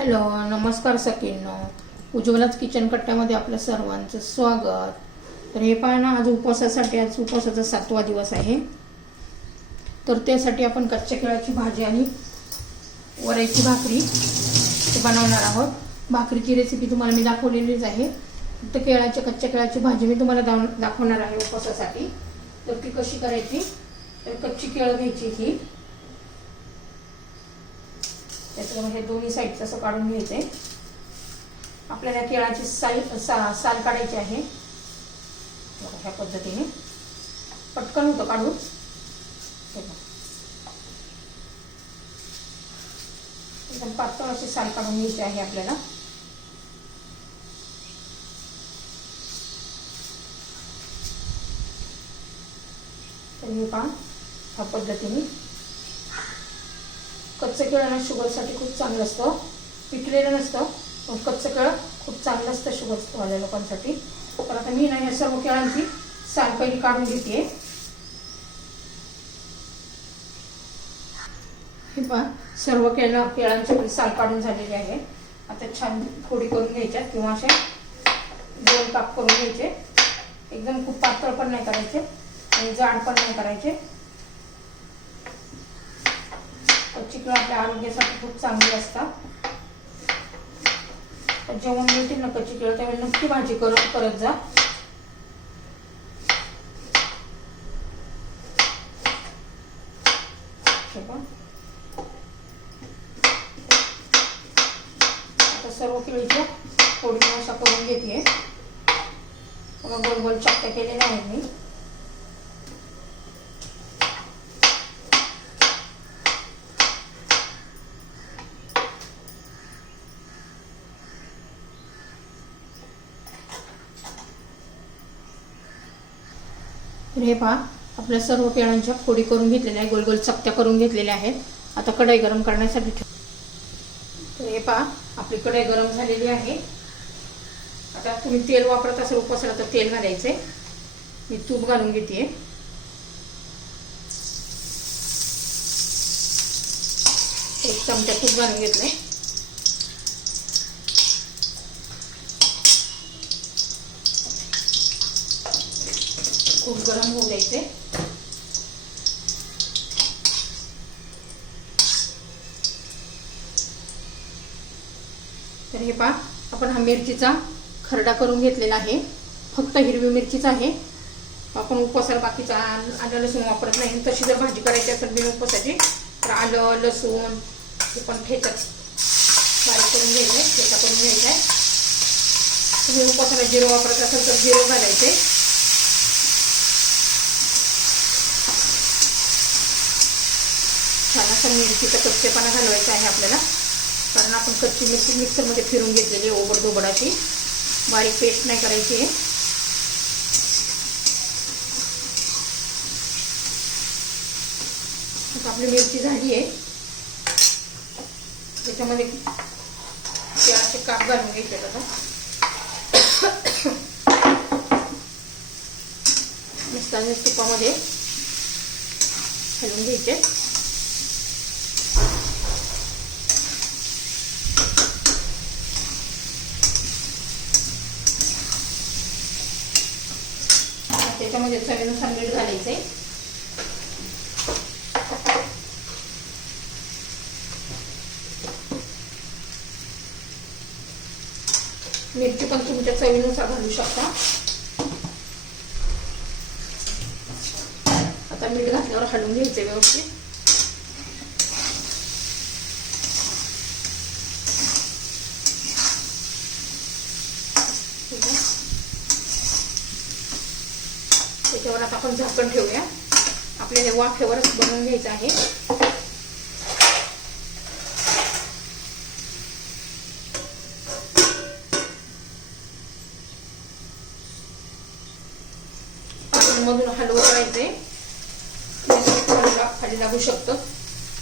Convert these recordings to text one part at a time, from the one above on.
Hello नमस्कार सखींनो. उज्ज्वलाच kitchen कट्ट्यामध्ये आपलं सर्वांचं स्वागत. तर हे पहा ना आज उपवासासाठी आज उपवासाचा सातवा दिवस आहे. तर त्यासाठी आपण कच्च्या केळाची भाजी आणि वरायची भाकरी ते बनवणार आहोत. भाकरीची रेसिपी तुम्हाला मी दाखवलेलीच आहे. फक्त केळाच्या कच्च्या केळाची भाजी मी तुम्हाला दाव- दाखवणार आहे उपवासासाठी. तर ती कशी करायची? तर कच्ची केळं घ्यायची ही. त्याच्यामुळे हे दोन्ही साईडचं असं काढून घ्यायचं. आपल्याला केळाची साई सा साल काढायची आहे. ह्या पद्धतीने. पटकन होतं काढून. एकदम पातळ अशी साल काढून घ्यायची आहे आपल्याला. तर हे पहा ह्या पद्धतीने. कच्चं केळं ना शुगरसाठी खूप चांगलं असतं. पिकलेलं नसतं पण कच्चं केळं खूप चांगलं असतं शुगरवाल्या लोकांसाठी. तर आता मी ना या सर्व केळांची साल पहिली काढून घेते. हे पहा सर्व केळं केळांची साल काढून झालेली आहे. आता छान फोडी करून घ्यायच्या किंवा अशा दोन काप करून घ्यायचे. एकदम खूप पातळ पण नाही करायचे आणि जाड पण नाही करायचे. चिकन आपल्या आरोग्यासाठी खूप चांगली असतात. जेवण मिळतील ना कच्ची केळं त्यावेळी नक्की भाजी करत करत जा. आता सर्व केळीच्या फोडणी अशा करून घेते. गोल गोल चक्क्या केलेल्या आहेत मी. तर हे पहा आपल्या सर्व केळांच्या फोडी करून घेतलेल्या आहे गोल गोल चकत्या करून घेतलेल्या आहेत. आता कढई गरम करण्यासाठी ठेव. तर हे पहा आपली कढई गरम झालेली आहे. आता तुम्ही तेल वापरत असेल उपसला तर तेल घालायचे मी तूप घालून घेते एक चमचा तूप घालून घेतलंय. खूप गरम होऊ द्यायचे. तर हे पहा आपण हा मिरचीचा खरडा करून घेतलेला आहे. फक्त हिरवी मिरचीच आहे. आपण उपवासाला बाकीचा आलं लसूण वापरत नाही. तशी जर भाजी करायची असेल बिन उपवासाची तर आलं लसूण हे पण ठेचत बारीक करून घ्यायचं आहे ठेचा करून घ्यायचा आहे. तुम्ही उपवासाला जिरं वापरत असेल तर जिरं घालायचे छान असं मिरचीचा कच्चेपणा घालवायचा आहे आपल्याला. कारण आपण कच्ची मिरची मिक्सरमध्ये फिरून घेतलेली आहे ओबड धोबडाची बारीक पेस्ट नाही करायची आहे. आता आपली मिरची झाली आहे. त्याच्यामध्ये ते असे काप घालून घ्यायचे आता. मस्ताने तुपामध्ये घालून घ्यायचे त्याच्यामध्ये चवीनुसार मीठ घालायचंय. मिरची पण तुमच्या चवीनुसार घालू शकता. आता मीठ घातल्यावर हलवून घ्यायचं व्यवस्थित ठीक आहे त्याच्यावर आता आपण झाकण ठेवूया. आपल्याला वाफेवरच बनवून घ्यायचं आहे. आपण मधून हलवत राहायचंय खाली लागू शकतं.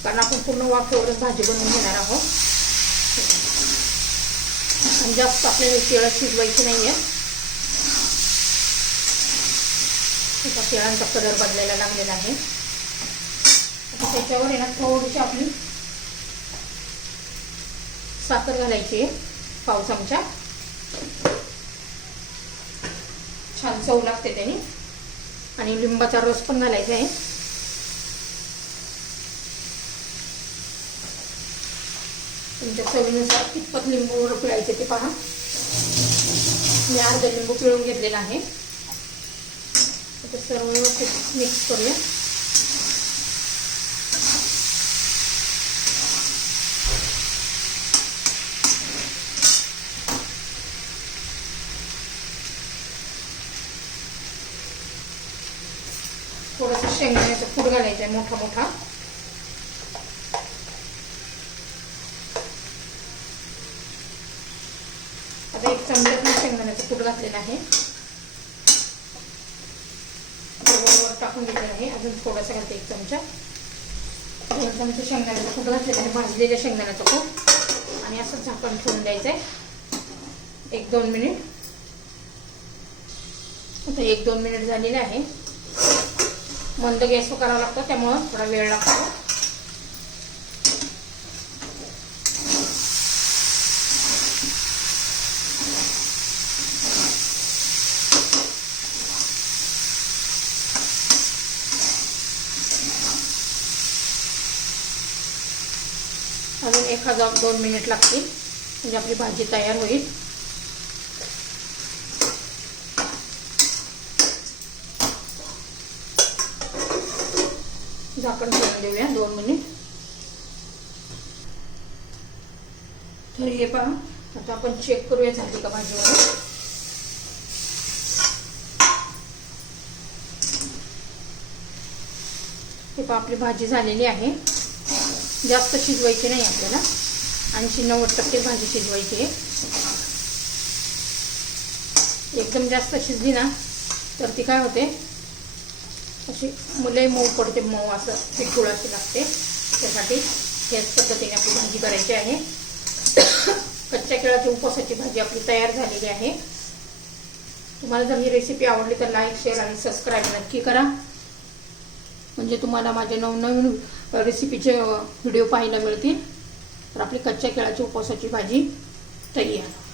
कारण आपण पूर्ण वाफेवरच भाजी बनवून घेणार आहोत. आणि जास्त आपल्याला केळं शिजवायची नाहीये. आता केळांचा कलर बदलायला लागलेला आहे. आता त्याच्यावर आहे ना थोडीशी आपली साखर घालायची आहे पाव चमचा. छान चव लागते त्याने. आणि लिंबाचा रस पण घालायचा आहे. तुमच्या चवीनुसार कितपत लिंबू पिळायचे ते पहा. मी अर्ध लिंबू पिळून घेतलेला आहे. आता सर्व व्यवस्थित मिक्स करूया थोडंसं शेंगदाण्याचं फूड घालायचं आहे मोठा मोठा आता एक चमच्यात मी शेंगदाण्याचं कूट घातलेलं आहे टाकून घेतलेलं आहे अजून थोडासा घालते एक चमचा. दोन चमचे शेंगदाण्याचं खूप घातलेला आहे भाजलेल्या शेंगदाण्याचं खूप आणि असंच झाकण ठेवून द्यायचं आहे एक दोन मिनिट. आता एक दोन मिनिट झालेलं आहे. मंद गॅसवर करावा लागतो त्यामुळं थोडा वेळ लागतो. अजून एक हजार दोन मिनिट लागतील. म्हणजे आपली भाजी तयार होईल. म्हणजे झाकण ठेवून देऊया दोन मिनिट. तर हे पहा आता आपण चेक करूया झाली का भाजीवर हे पहा आपली भाजी झालेली आहे. जास्त शिजवायची नाही आपल्याला. ऐंशी नव्वद टक्के भाजी शिजवायची आहे. एकदम जास्त शिजली ना तर ती काय होते? अशी मुले मऊ पडते मऊ असं पिठूळ अशी लागते. त्यासाठी ह्याच पद्धतीने आपली भाजी करायची आहे. कच्च्या केळाची उपवासाची भाजी आपली तयार झालेली आहे. तुम्हाला जर ही रेसिपी आवडली तर लाईक शेअर आणि सबस्क्राईब नक्की करा. म्हणजे तुम्हाला माझे नवनवीन रेसिपीचे व्हिडिओ पाहायला मिळतील. तर आपली कच्च्या केळाची उपवासाची भाजी तयार.